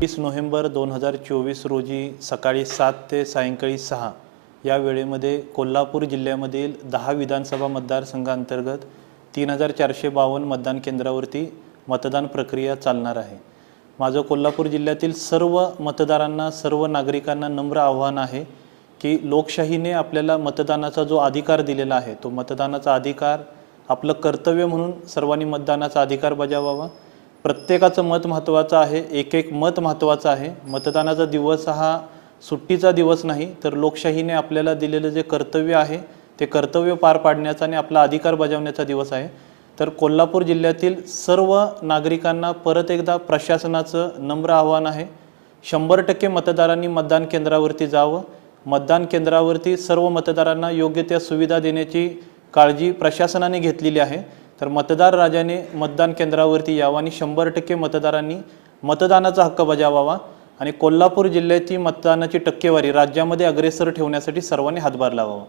वीस नोव्हेंबर दोन हजार चोवीस रोजी सकाळी सात ते सायंकाळी सहा या वेळेमध्ये कोल्हापूर जिल्ह्यामधील दहा विधानसभा मतदारसंघांतर्गत तीन हजार चारशे बावन्न मतदान केंद्रावरती मतदान प्रक्रिया चालणार आहे. माझं कोल्हापूर जिल्ह्यातील सर्व मतदारांना सर्व नागरिकांना नम्र आव्हान आहे की लोकशाहीने आपल्याला मतदानाचा जो अधिकार दिलेला आहे तो मतदानाचा अधिकार आपलं कर्तव्य म्हणून सर्वांनी मतदानाचा अधिकार बजावावा. प्रत्येकाचं मत महत्त्वाचं आहे एक एक मत महत्त्वाचं आहे. मतदानाचा दिवस हा सुट्टीचा दिवस नाही तर लोकशाहीने आपल्याला दिलेलं जे कर्तव्य आहे ते कर्तव्य पार पाडण्याचा आणि आपला अधिकार बजावण्याचा दिवस आहे. तर कोल्हापूर जिल्ह्यातील सर्व नागरिकांना परत एकदा प्रशासनाचं नम्र आव्हान आहे. शंभर टक्के मतदारांनी मतदान केंद्रावरती जावं. मतदान केंद्रावरती सर्व मतदारांना योग्य त्या सुविधा देण्याची काळजी प्रशासनाने घेतलेली आहे. तर मतदार राजाने मतदान केंद्रावरती यावं आणि शंभर टक्के मतदारांनी मतदानाचा हक्क बजावावा आणि कोल्हापूर जिल्ह्याची मतदानाची टक्केवारी राज्यामध्ये अग्रेसर ठेवण्यासाठी सर्वांनी हातभार लावावा.